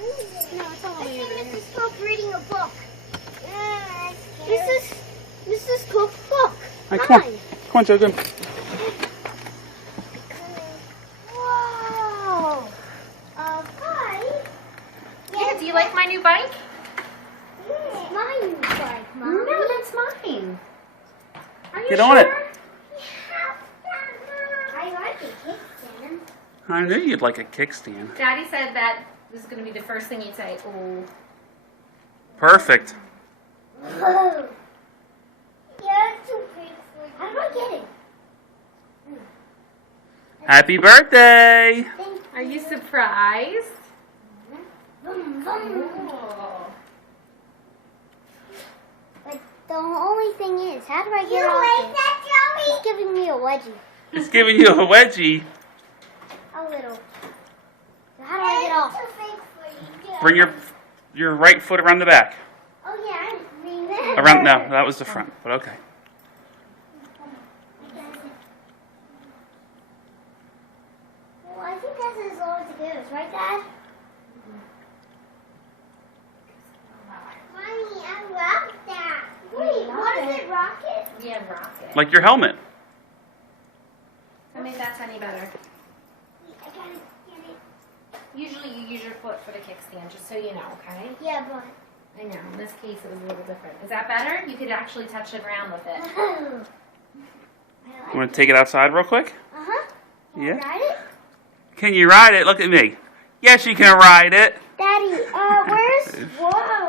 No, it's all the way over there. Mrs. Cook reading a book. Mrs. Cook's book. All right, come on. Come on, Jojo. Whoa. Hi. Yeah, do you like my new bike? It's my new bike, Mom. No, that's mine. Are you Get sure? on it. I like the kickstand. I knew you'd like a kickstand. Daddy said that was going to be the first thing you'd say. Oh. Perfect. Whoa. Yeah, it's too big for you. How do I get it? Happy birthday! Are you surprised? Vroom, vroom. Oh. But the only thing is, how do I get off it? It's giving me a wedgie. It's giving you a wedgie. A little. So how do I get off? Bring your right foot around the back. Oh yeah, I mean that. Around, no, that was the front, but okay. Well, I think that's as low as it goes, right, Dad? Mommy, I love that. Wait, what is it, rocket? Yeah, rocket. Like your helmet. I made that tiny better. I gotta get it. Usually you use your foot for the kickstand, just so you know, okay? Yeah, but. I know. In this case, it was a little different. Is that better? You could actually touch the ground with it. You want to take it outside real quick? Uh-huh. Yeah. Ride it? Can you ride it? Look at me. Yes, you can ride it. Daddy, where's... Whoa.